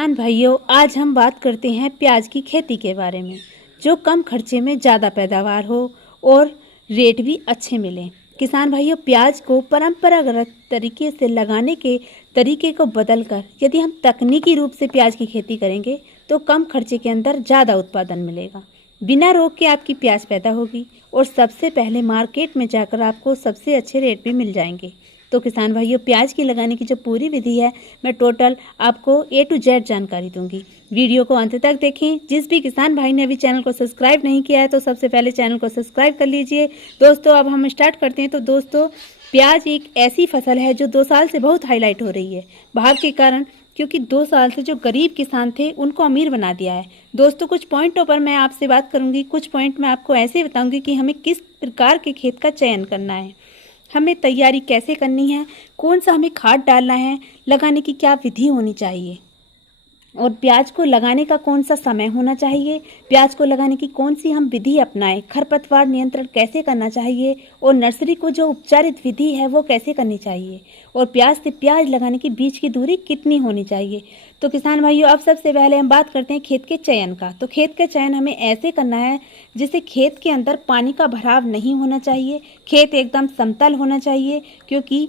किसान भाइयों, आज हम बात करते हैं प्याज की खेती के बारे में, जो कम खर्चे में ज़्यादा पैदावार हो और रेट भी अच्छे मिलें। किसान भाइयों, प्याज को परंपरागत तरीके से लगाने के तरीके को बदलकर यदि हम तकनीकी रूप से प्याज की खेती करेंगे तो कम खर्चे के अंदर ज़्यादा उत्पादन मिलेगा। बिना रोग के आपकी प्याज पैदा होगी और सबसे पहले मार्केट में जाकर आपको सबसे अच्छे रेट भी मिल जाएंगे। तो किसान भाइयों, प्याज की लगाने की जो पूरी विधि है, मैं टोटल आपको A to Z जानकारी दूंगी। वीडियो को अंत तक देखें। जिस भी किसान भाई ने अभी चैनल को सब्सक्राइब नहीं किया है तो सबसे पहले चैनल को सब्सक्राइब कर लीजिए। दोस्तों, अब हम स्टार्ट करते हैं। तो दोस्तों, प्याज एक ऐसी फसल है जो 2 साल से बहुत हाईलाइट हो रही है भाव के कारण, क्योंकि 2 साल से जो गरीब किसान थे उनको अमीर बना दिया है। दोस्तों, कुछ पॉइंटों पर मैं आपसे बात करूंगी, कुछ पॉइंट मैं आपको ऐसे बताऊंगी कि हमें किस प्रकार के खेत का चयन करना है, हमें तैयारी कैसे करनी है, कौन सा हमें खाद डालना है, लगाने की क्या विधि होनी चाहिए और प्याज को लगाने का कौन सा समय होना चाहिए, प्याज को लगाने की कौन सी हम विधि अपनाएं, खरपतवार नियंत्रण कैसे करना चाहिए और नर्सरी को जो उपचारित विधि है वो कैसे करनी चाहिए और प्याज से प्याज लगाने की बीच की दूरी कितनी होनी चाहिए। तो किसान भाइयों, अब सबसे पहले हम बात करते हैं खेत के चयन का। तो खेत का चयन हमें ऐसे करना है जिससे खेत के अंदर पानी का भराव नहीं होना चाहिए, खेत एकदम समतल होना चाहिए, क्योंकि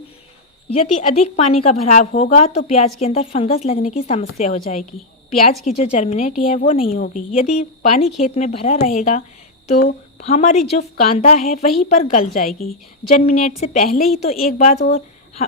यदि अधिक पानी का भराव होगा तो प्याज के अंदर फंगस लगने की समस्या हो जाएगी, प्याज की जो जर्मिनेटी है वो नहीं होगी। यदि पानी खेत में भरा रहेगा तो हमारी जो कांदा है वहीं पर गल जाएगी जर्मिनेट से पहले ही। तो एक बात और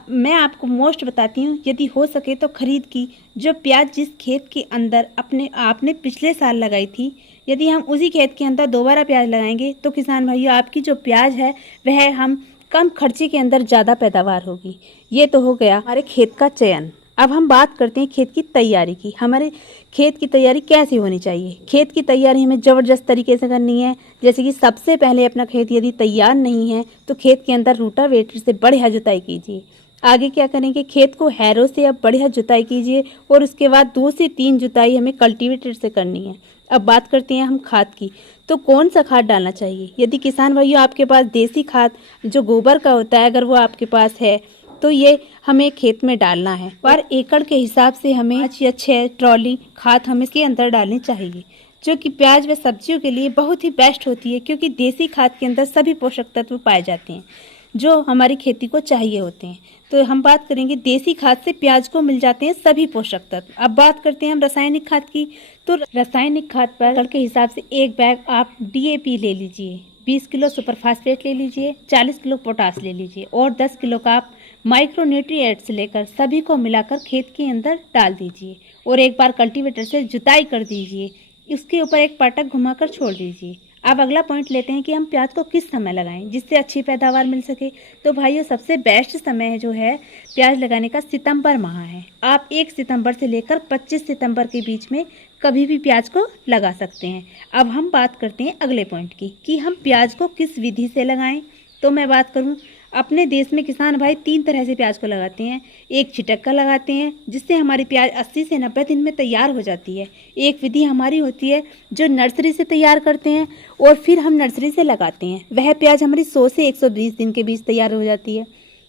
मैं आपको मोस्ट बताती हूँ, यदि हो सके तो खरीद की जो प्याज जिस खेत के अंदर आपने पिछले साल लगाई थी, यदि हम उसी खेत के अंदर दोबारा प्याज लगाएंगे तो किसान भाइयों, आपकी जो प्याज है वह हम कम खर्चे के अंदर ज़्यादा पैदावार होगी। ये तो हो गया हमारे खेत का चयन। अब हम बात करते हैं खेत की तैयारी की। हमारे खेत की तैयारी कैसी होनी चाहिए। खेत की तैयारी हमें ज़बरदस्त तरीके से करनी है। जैसे कि सबसे पहले अपना खेत यदि तैयार नहीं है तो खेत के अंदर रूटावेटर से बढ़िया जुताई कीजिए। आगे क्या करेंगे, खेत को हैरो से अब बढ़िया जुताई कीजिए और उसके बाद 2 से 3 जुताई हमें कल्टीवेटर से करनी है। अब बात करते हैं हम खाद की। तो कौन सा खाद डालना चाहिए। यदि किसान भाइयों आपके पास देसी खाद जो गोबर का होता है, अगर वो आपके पास है तो ये हमें खेत में डालना है। पर एकड़ के हिसाब से हमें 5 या 6 ट्रॉली खाद हमें इसके अंदर डालनी चाहिए, जो कि प्याज व सब्जियों के लिए बहुत ही बेस्ट होती है, क्योंकि देसी खाद के अंदर सभी पोषक तत्व पाए जाते हैं जो हमारी खेती को चाहिए होते हैं। तो हम बात करेंगे देसी खाद से प्याज को मिल जाते हैं सभी पोषक तत्व। अब बात करते हैं हम रासायनिक खाद की। तो रासायनिक खाद पर एकड़ के हिसाब से एक बैग आप DAP ले लीजिए, 20 किलो सुपर फास्फेट ले लीजिए, 40 किलो पोटास ले लीजिए और 10 किलो का आप माइक्रो न्यूट्रिएंट्स लेकर सभी को मिलाकर खेत के अंदर डाल दीजिए और एक बार कल्टीवेटर से जुताई कर दीजिए। इसके ऊपर एक पाटक घुमाकर छोड़ दीजिए। अब अगला पॉइंट लेते हैं कि हम प्याज को किस समय लगाएं जिससे अच्छी पैदावार मिल सके। तो भाइयों, सबसे बेस्ट समय जो है प्याज लगाने का सितंबर माह है। आप 1 सितंबर से लेकर 25 सितंबर के बीच में कभी भी प्याज को लगा सकते हैं। अब हम बात करते हैं अगले पॉइंट की कि हम प्याज को किस विधि से लगाएं। तो मैं बात करूं, अपने देश में किसान भाई 3 तरह से प्याज को लगाते हैं। एक छिटक्का लगाते हैं जिससे हमारी प्याज 80 से 90 दिन में तैयार हो जाती है। एक विधि हमारी होती है जो नर्सरी से तैयार करते हैं और फिर हम नर्सरी से लगाते हैं, वह प्याज हमारी 100 से 120 दिन के बीच तैयार हो जाती है।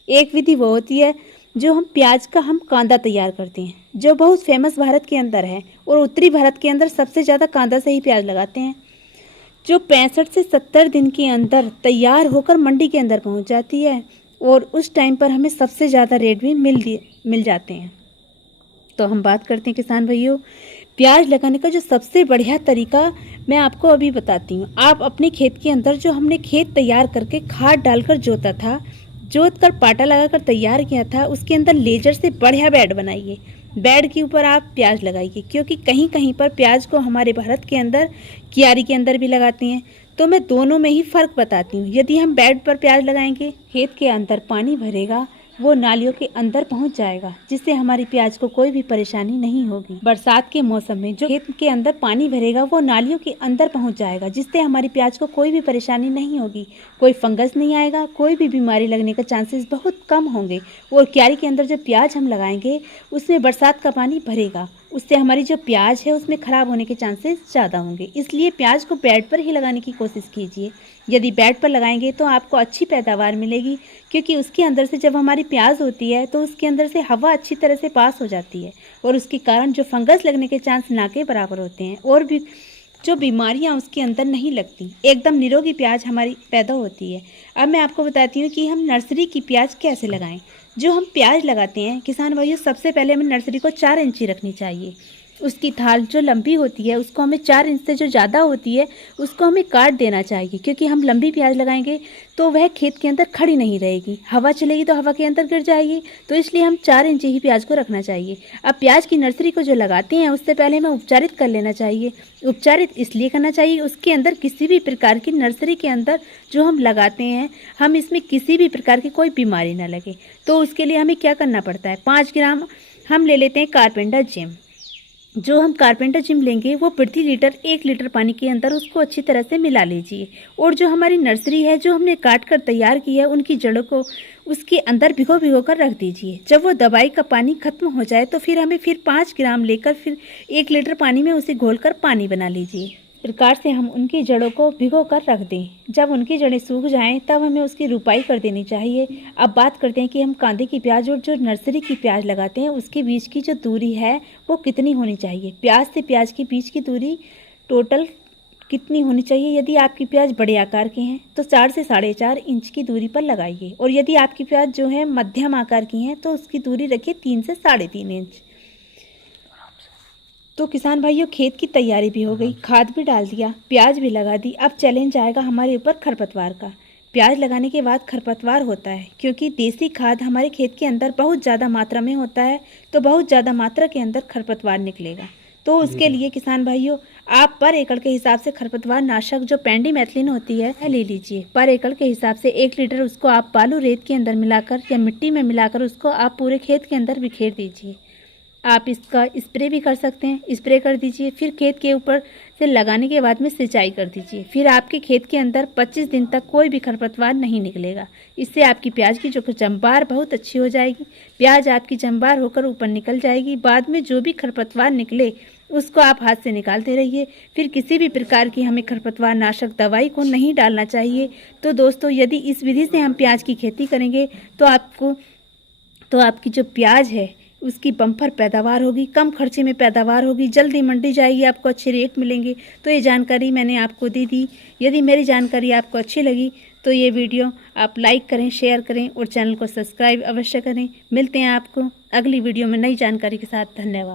एक विधि वो होती है जो हम प्याज का कांदा तैयार करते हैं, जो बहुत फेमस भारत के अंदर है और उत्तरी भारत के अंदर सबसे ज़्यादा कांदा से ही प्याज लगाते हैं, जो 65 से 70 दिन के अंदर तैयार होकर मंडी के अंदर पहुंच जाती है और उस टाइम पर हमें सबसे ज़्यादा रेट भी मिल जाते हैं। तो हम बात करते हैं किसान भाइयों, प्याज लगाने का जो सबसे बढ़िया तरीका मैं आपको अभी बताती हूँ। आप अपने खेत के अंदर जो हमने खेत तैयार करके खाद डालकर जोता था, जोत कर पाटा लगाकर तैयार किया था, उसके अंदर लेजर से बढ़िया बेड बनाइए। बेड के ऊपर आप प्याज लगाइए, क्योंकि कहीं कहीं पर प्याज को हमारे भारत के अंदर क्यारी के अंदर भी लगाते हैं। तो मैं दोनों में ही फ़र्क बताती हूँ। यदि हम बेड पर प्याज लगाएंगे, खेत के अंदर पानी भरेगा, वो नालियों के अंदर पहुंच जाएगा, जिससे हमारी प्याज को कोई भी परेशानी नहीं होगी। बरसात के मौसम में जो खेत के अंदर पानी भरेगा वो नालियों के अंदर पहुंच जाएगा, जिससे हमारी प्याज को कोई भी परेशानी नहीं होगी, कोई फंगस नहीं आएगा, कोई भी बीमारी लगने का चांसेस बहुत कम होंगे। और क्यारी के अंदर जो प्याज हम लगाएंगे उसमें बरसात का पानी भरेगा, उससे हमारी जो प्याज है उसमें ख़राब होने के चांसेस ज़्यादा होंगे। इसलिए प्याज को बेड पर ही लगाने की कोशिश कीजिए। यदि बेड पर लगाएंगे तो आपको अच्छी पैदावार मिलेगी, क्योंकि उसके अंदर से जब हमारी प्याज होती है तो उसके अंदर से हवा अच्छी तरह से पास हो जाती है और उसके कारण जो फंगस लगने के चांस ना के बराबर होते हैं और भी जो बीमारियां उसके अंदर नहीं लगती। एकदम निरोगी प्याज हमारी पैदा होती है। अब मैं आपको बताती हूँ कि हम नर्सरी की प्याज कैसे लगाएं। जो हम प्याज लगाते हैं किसान भाइयों, सबसे पहले हमें नर्सरी को 4 इंची रखनी चाहिए। उसकी थाल जो लंबी होती है उसको हमें 4 इंच से जो ज़्यादा होती है उसको हमें काट देना चाहिए, क्योंकि हम लंबी प्याज लगाएंगे तो वह खेत के अंदर खड़ी नहीं रहेगी, हवा चलेगी तो हवा के अंदर गिर जाएगी। तो इसलिए हम 4 इंच ही प्याज को रखना चाहिए। अब प्याज की नर्सरी को जो लगाते हैं उससे पहले हमें उपचारित कर लेना चाहिए। उपचारित इसलिए करना चाहिए उसके अंदर किसी भी प्रकार की, नर्सरी के अंदर जो हम लगाते हैं, हम इसमें किसी भी प्रकार की कोई बीमारी ना लगे। तो उसके लिए हमें क्या करना पड़ता है, 5 ग्राम हम ले लेते हैं कारपेंटर जिम। जो हम कारपेंटर जिम लेंगे वो प्रति लीटर 1 लीटर पानी के अंदर उसको अच्छी तरह से मिला लीजिए। और जो हमारी नर्सरी है जो हमने काट कर तैयार की है उनकी जड़ों को उसके अंदर भिगो कर रख दीजिए। जब वो दवाई का पानी खत्म हो जाए तो फिर हमें 5 ग्राम लेकर फिर 1 लीटर पानी में उसे घोलकर पानी बना लीजिए। प्रकार से हम उनकी जड़ों को भिगो कर रख दें। जब उनकी जड़ें सूख जाएं तब हमें उसकी रुपाई कर देनी चाहिए। अब बात करते हैं कि हम कांदे की प्याज और जो नर्सरी की प्याज लगाते हैं उसके बीच की जो दूरी है वो कितनी होनी चाहिए। प्याज से प्याज के बीच की दूरी टोटल कितनी होनी चाहिए। यदि आपकी प्याज बड़े आकार की हैं तो 4 से 4.5 इंच की दूरी पर लगाइए, और यदि आपकी प्याज जो है मध्यम आकार की हैं तो उसकी दूरी रखिए 3 से 3.5 इंच। तो किसान भाइयों, खेत की तैयारी भी हो गई, खाद भी डाल दिया, प्याज भी लगा दी। अब चैलेंज आएगा हमारे ऊपर खरपतवार का। प्याज लगाने के बाद खरपतवार होता है, क्योंकि देसी खाद हमारे खेत के अंदर बहुत ज़्यादा मात्रा में होता है, तो बहुत ज़्यादा मात्रा के अंदर खरपतवार निकलेगा। तो उसके लिए किसान भाइयों, आप पर एकड़ के हिसाब से खरपतवार नाशक जो पेंडीमेथलिन होती है ले लीजिए। पर एकड़ के हिसाब से 1 लीटर उसको आप बालू रेत के अंदर मिलाकर या मिट्टी में मिलाकर उसको आप पूरे खेत के अंदर बिखेर दीजिए। आप इसका स्प्रे भी कर सकते हैं, स्प्रे कर दीजिए। फिर खेत के ऊपर से लगाने के बाद में सिंचाई कर दीजिए। फिर आपके खेत के अंदर 25 दिन तक कोई भी खरपतवार नहीं निकलेगा। इससे आपकी प्याज की जो जंबार बहुत अच्छी हो जाएगी। प्याज आपकी जंबार होकर ऊपर निकल जाएगी। बाद में जो भी खरपतवार निकले उसको आप हाथ से निकालते रहिए। फिर किसी भी प्रकार की हमें खरपतवार नाशक दवाई को नहीं डालना चाहिए। तो दोस्तों, यदि इस विधि से हम प्याज की खेती करेंगे तो आपकी जो प्याज है उसकी बम्पर पैदावार होगी, कम खर्चे में पैदावार होगी, जल्दी मंडी जाएगी, आपको अच्छे रेट मिलेंगे। तो ये जानकारी मैंने आपको दे दी। यदि मेरी जानकारी आपको अच्छी लगी तो ये वीडियो आप लाइक करें, शेयर करें और चैनल को सब्सक्राइब अवश्य करें। मिलते हैं आपको अगली वीडियो में नई जानकारी के साथ। धन्यवाद।